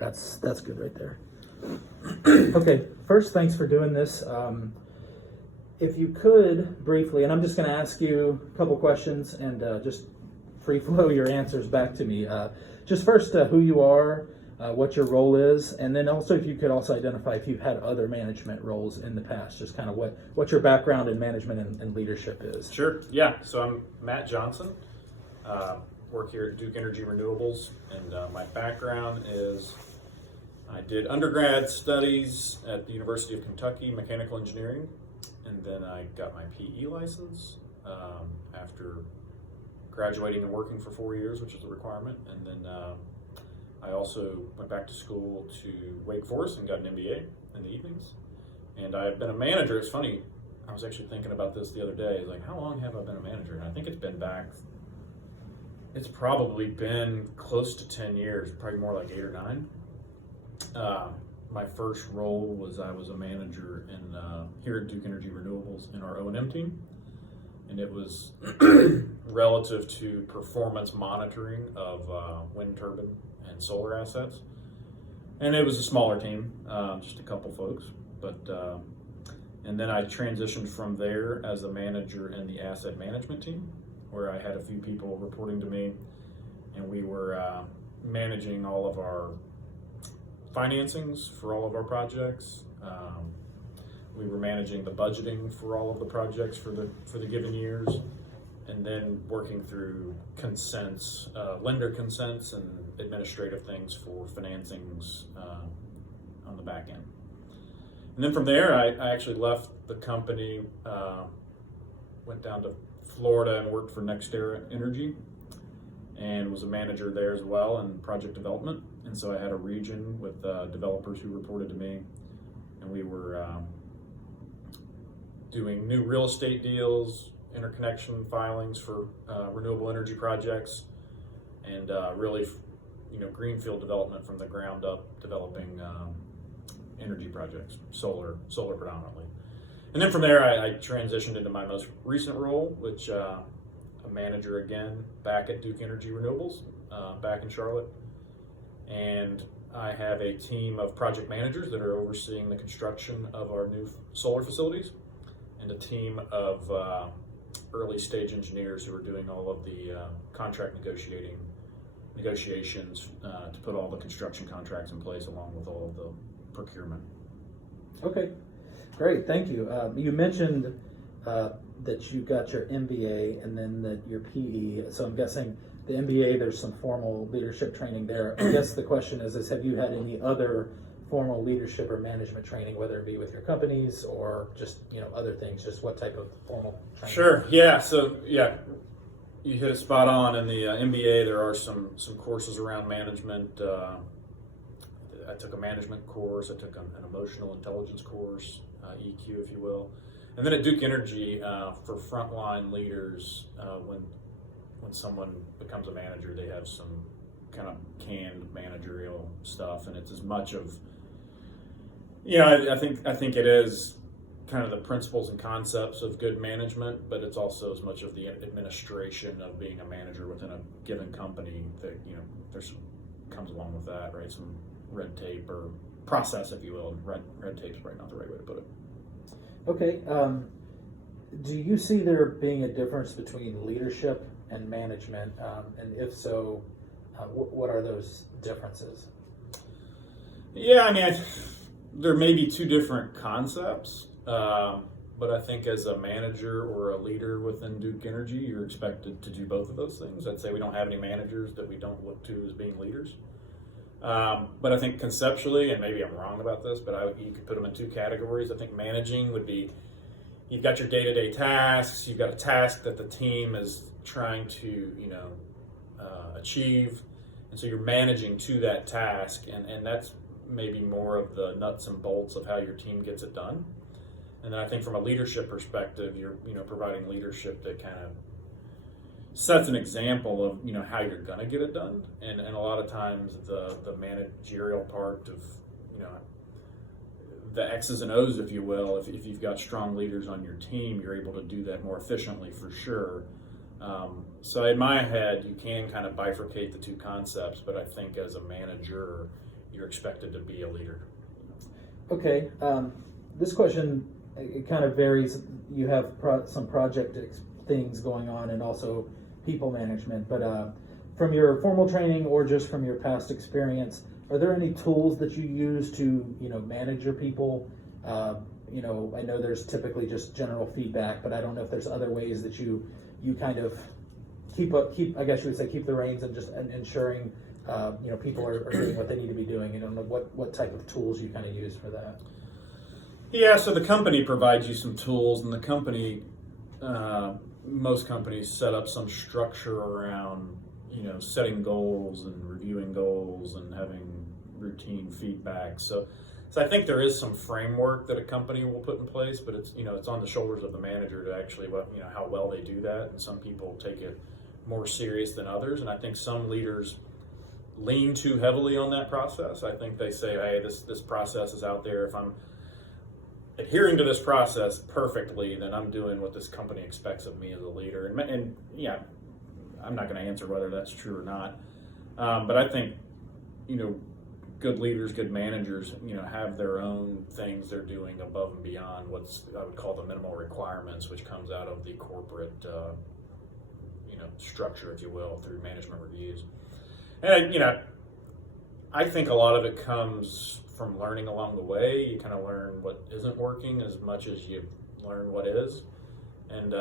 That's good right there. Okay, first, thanks for doing this. If you could briefly, and I'm just going to ask you a couple questions and just free flow your answers back to me. Just first, who you are, what your role is, and then also if you could also identify if you've had other management roles in the past, just kind of what your background in management and leadership is. Sure. Yeah. So I'm Matt Johnson. Work here at Duke Energy Renewables, and my background is I did undergrad studies at the University of Kentucky, mechanical engineering, and then I got my PE license after graduating and working for 4 years, which is a requirement. And then I also went back to school to Wake Forest and got an MBA in the evenings. And I've been a manager. It's funny, I was actually thinking about this the other day. It's like, how long have I been a manager? And I think it's probably been close to 10 years, probably more like 8 or 9. My first role was I was a manager in here at Duke Energy Renewables in our O&M team, and it was relative to performance monitoring of wind turbine and solar assets. And it was a smaller team, just a couple folks. And then I transitioned from there as a manager in the asset management team, where I had a few people reporting to me, and we were managing all of our financings for all of our projects. We were managing the budgeting for all of the projects for the given years, and then working through consents, lender consents, and administrative things for financings on the back end. And then from there, I actually left the company, went down to Florida and worked for NextEra Energy, and was a manager there as well in project development. And so I had a region with developers who reported to me, and we were doing new real estate deals, interconnection filings for renewable energy projects, and really, greenfield development from the ground up, developing energy projects, solar predominantly. And then from there, I transitioned into my most recent role, which a manager again back at Duke Energy Renewables, back in Charlotte. And I have a team of project managers that are overseeing the construction of our new solar facilities, and a team of early stage engineers who are doing all of the contract negotiations to put all the construction contracts in place, along with all of the procurement. Okay, great, thank you. You mentioned that you got your MBA and then that your PE. So I'm guessing the MBA, there's some formal leadership training there. I guess the question is have you had any other formal leadership or management training, whether it be with your companies or just other things? Just what type of formal training? Sure. Yeah. So yeah, you hit it spot on. In the MBA, there are some courses around management. I took a management course. I took an emotional intelligence course, EQ, if you will. And then at Duke Energy, for frontline leaders, when someone becomes a manager, they have some kind of canned managerial stuff, and it's as much of, I think it is kind of the principles and concepts of good management, but it's also as much of the administration of being a manager within a given company that there's comes along with that, right? Some red tape or process, if you will. Red tape's probably not the right way to put it. Okay. Do you see there being a difference between leadership and management? And if so, what are those differences? Yeah, there may be two different concepts, but I think as a manager or a leader within Duke Energy, you're expected to do both of those things. I'd say we don't have any managers that we don't look to as being leaders. But I think conceptually, and maybe I'm wrong about this, but you could put them in two categories. I think managing would be, you've got your day-to-day tasks, you've got a task that the team is trying to, achieve, and so you're managing to that task, and that's maybe more of the nuts and bolts of how your team gets it done. And then I think from a leadership perspective, you're, providing leadership that kind of sets an example of how you're gonna get it done, and a lot of times the managerial part of the X's and O's, if you will, if you've got strong leaders on your team, you're able to do that more efficiently for sure. So in my head, you can kind of bifurcate the two concepts, but I think as a manager, you're expected to be a leader. Okay, this question, it kind of varies. You have some project things going on and also people management, but from your formal training or just from your past experience, are there any tools that you use to, manage your people? I know there's typically just general feedback, but I don't know if there's other ways that you kind of keep, I guess you would say, keep the reins and just ensuring, people are doing what they need to be doing. I don't know what type of tools you kind of use for that. Yeah, so the company provides you some tools, and the company, most companies set up some structure around, setting goals and reviewing goals and having routine feedback. So I think there is some framework that a company will put in place, but it's on the shoulders of the manager to actually, how well they do that. And some people take it more serious than others, and I think some leaders lean too heavily on that process. I think they say, hey, this process is out there. If I'm adhering to this process perfectly, then I'm doing what this company expects of me as a leader. And yeah, I'm not going to answer whether that's true or not. But I think, good leaders, good managers, have their own things they're doing above and beyond what's, I would call, the minimal requirements, which comes out of the corporate, structure, if you will, through management reviews. And, I think a lot of it comes from learning along the way. You kind of learn what isn't working as much as you learn what is. And,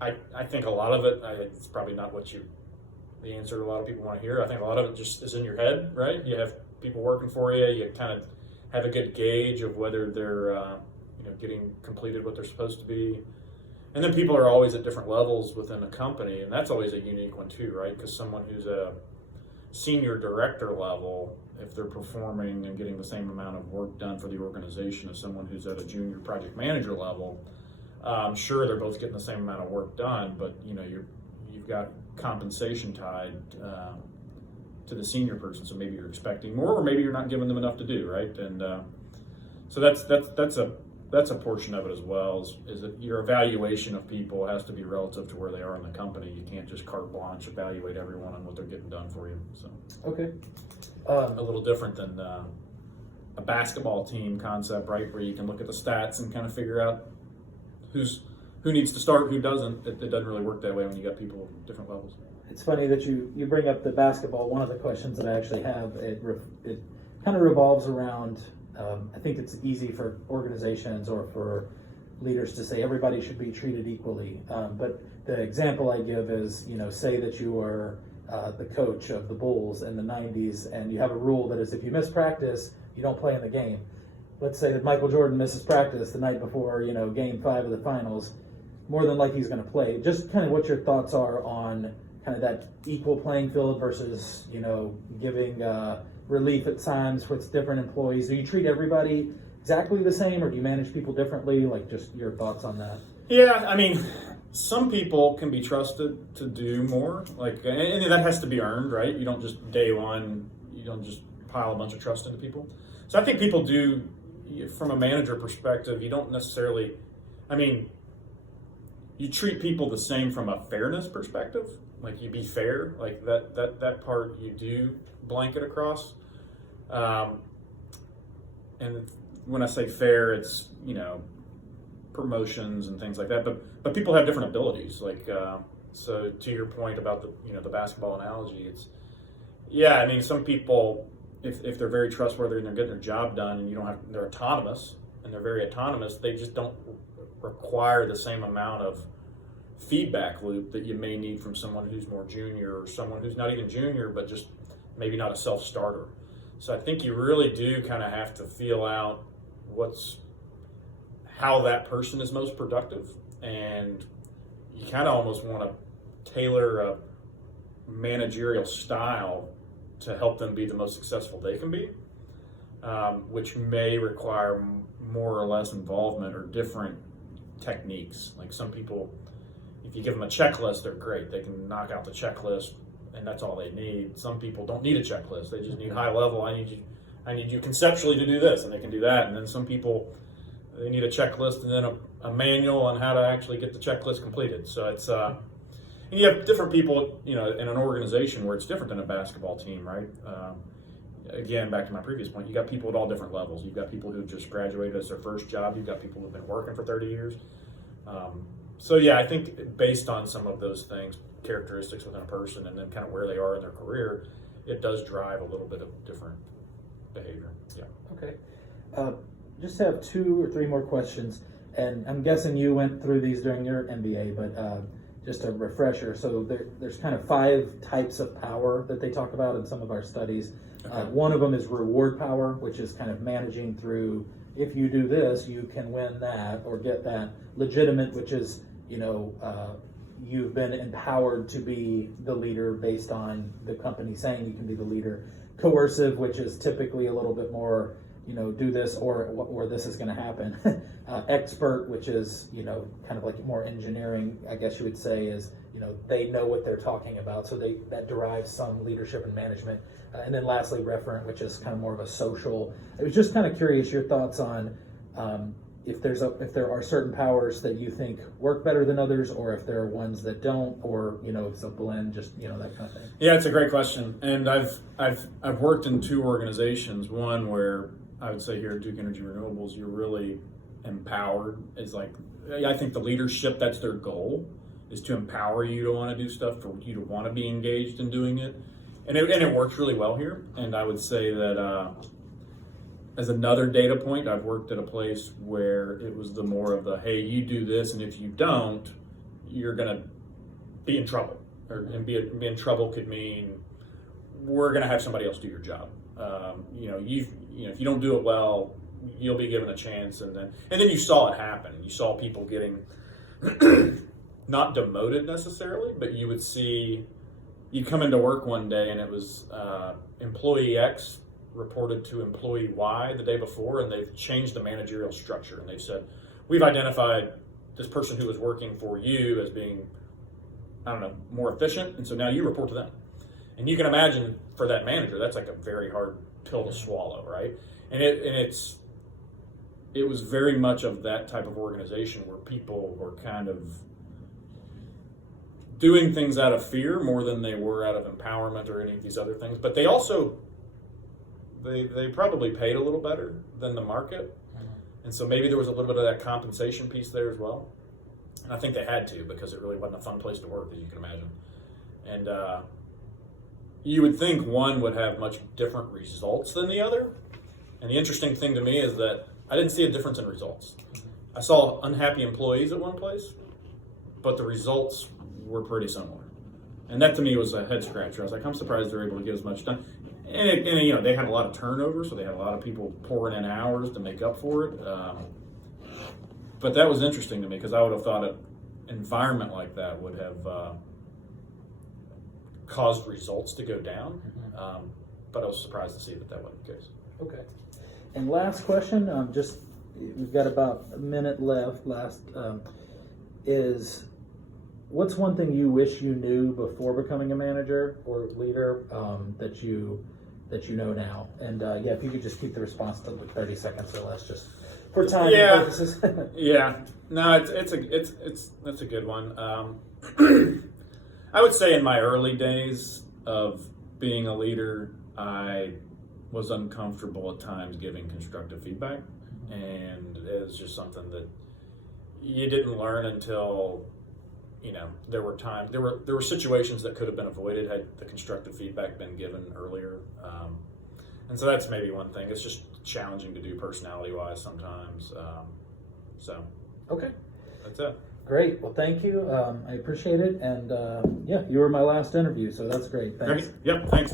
I think a lot of it, it's probably not the answer a lot of people want to hear. I think a lot of it just is in your head, right? You have people working for you. You kind of have a good gauge of whether they're, getting completed what they're supposed to be. And then people are always at different levels within a company, and that's always a unique one too, right? Because someone who's at a senior director level, if they're performing and getting the same amount of work done for the organization as someone who's at a junior project manager level, sure, they're both getting the same amount of work done, but you've got compensation tied to the senior person, so maybe you're expecting more, or maybe you're not giving them enough to do, right? And so that's a portion of it as well, is that your evaluation of people has to be relative to where they are in the company. You can't just carte blanche evaluate everyone on what they're getting done for you. So Okay. a little different than a basketball team concept, right? Where you can look at the stats and kind of figure out who needs to start, who doesn't. It doesn't really work that way when you got people at different levels. It's funny that you bring up the basketball. One of the questions that I actually have, it kind of revolves around, I think it's easy for organizations or for leaders to say everybody should be treated equally. But the example I give is, say that you are the coach of the Bulls in the 90s, and you have a rule that is if you miss practice, you don't play in the game. Let's say that Michael Jordan misses practice the night before, Game 5 of the finals. More than likely he's going to play. Just kind of what your thoughts are on kind of that equal playing field versus, giving relief at times with different employees. Do you treat everybody exactly the same, or do you manage people differently? Like, just your thoughts on that. Yeah, I mean, some people can be trusted to do more, and that has to be earned, right? You don't just day one, you don't just pile a bunch of trust into people. So I think people do, from a manager perspective, you don't necessarily, you treat people the same from a fairness perspective. Like, you be fair, like that part you do blanket across. And when I say fair, it's, promotions and things like that, but people have different abilities. So to your point about the basketball analogy, some people, if they're very trustworthy and they're getting their job done, and they're autonomous and they're very autonomous, they just don't require the same amount of feedback loop that you may need from someone who's more junior, or someone who's not even junior, but just maybe not a self-starter. So I think you really do kind of have to feel out how that person is most productive, and you kind of almost want to tailor a managerial style to help them be the most successful they can be, which may require more or less involvement or different techniques. Like, some people, if you give them a checklist, they're great. They can knock out the checklist, and that's all they need. Some people don't need a checklist. They just need high level. I need you conceptually to do this, and they can do that. And then some people, they need a checklist and then a manual on how to actually get the checklist completed. So And you have different people, in an organization where it's different than a basketball team, right? Again, back to my previous point, you got people at all different levels. You've got people who've just graduated as their first job. You've got people who've been working for 30 years. So yeah, I think based on some of those things, characteristics within a person, and then kind of where they are in their career, it does drive a little bit of different behavior. Yeah. Okay. Just have 2 or 3 more questions, and I'm guessing you went through these during your MBA, but just a refresher. So there's kind of 5 types of power that they talk about in some of our studies. Okay. One of them is reward power, which is kind of managing through, if you do this, you can win that or get that. Legitimate, which is, you've been empowered to be the leader based on the company saying you can be the leader. Coercive, which is typically a little bit more, do this or this is going to happen. Expert, which is, kind of like more engineering, I guess you would say, is, they know what they're talking about. So that derives some leadership and management. And then lastly, referent, which is kind of more of a social. I was just kind of curious your thoughts on if there are certain powers that you think work better than others, or if there are ones that don't, or if it's a blend, just that kind of thing. Yeah, it's a great question, and I've worked in 2 organizations. One where I would say here at Duke Energy Renewables, you're really empowered. It's like, I think the leadership, that's their goal, is to empower you to want to do stuff, for you to want to be engaged in doing it. And it works really well here. And I would say that as another data point, I've worked at a place where it was the more of the, hey, you do this, and if you don't, you're going to be in trouble. And be in trouble could mean we're going to have somebody else do your job. If you don't do it well, you'll be given a chance, and then you saw it happen. You saw people getting not demoted necessarily, but you would see. You'd come into work one day and it was employee X reported to employee Y the day before, and they've changed the managerial structure, and they've said, we've identified this person who was working for you as being, more efficient, and so now you report to them. And you can imagine for that manager, that's like a very hard pill to swallow, right? And it was very much of that type of organization where people were kind of doing things out of fear more than they were out of empowerment or any of these other things. But they also, they probably paid a little better than the market. And so maybe there was a little bit of that compensation piece there as well. And I think they had to, because it really wasn't a fun place to work, as you can imagine. And you would think one would have much different results than the other. And the interesting thing to me is that I didn't see a difference in results. I saw unhappy employees at one place, but the results were pretty similar. And that to me was a head scratcher. I was like, I'm surprised they're able to get as much done. And they had a lot of turnover, so they had a lot of people pouring in hours to make up for it. But that was interesting to me, because I would have thought an environment like that would have caused results to go down. But I was surprised to see that wasn't the case. Okay. And last question, we've got about a minute left. Is what's one thing you wish you knew before becoming a manager or leader that you know now? And if you could just keep the response to 30 seconds or less, just for time purposes. Yeah, no, that's a good one. I would say in my early days of being a leader, I was uncomfortable at times giving constructive feedback, and it was just something that you didn't learn until there were situations that could have been avoided had the constructive feedback been given earlier. And so that's maybe one thing. It's just challenging to do personality-wise sometimes. Okay. That's it. Great. Well, thank you. I appreciate it. And you were my last interview, so that's great. Thanks. Great. Yep. Thanks.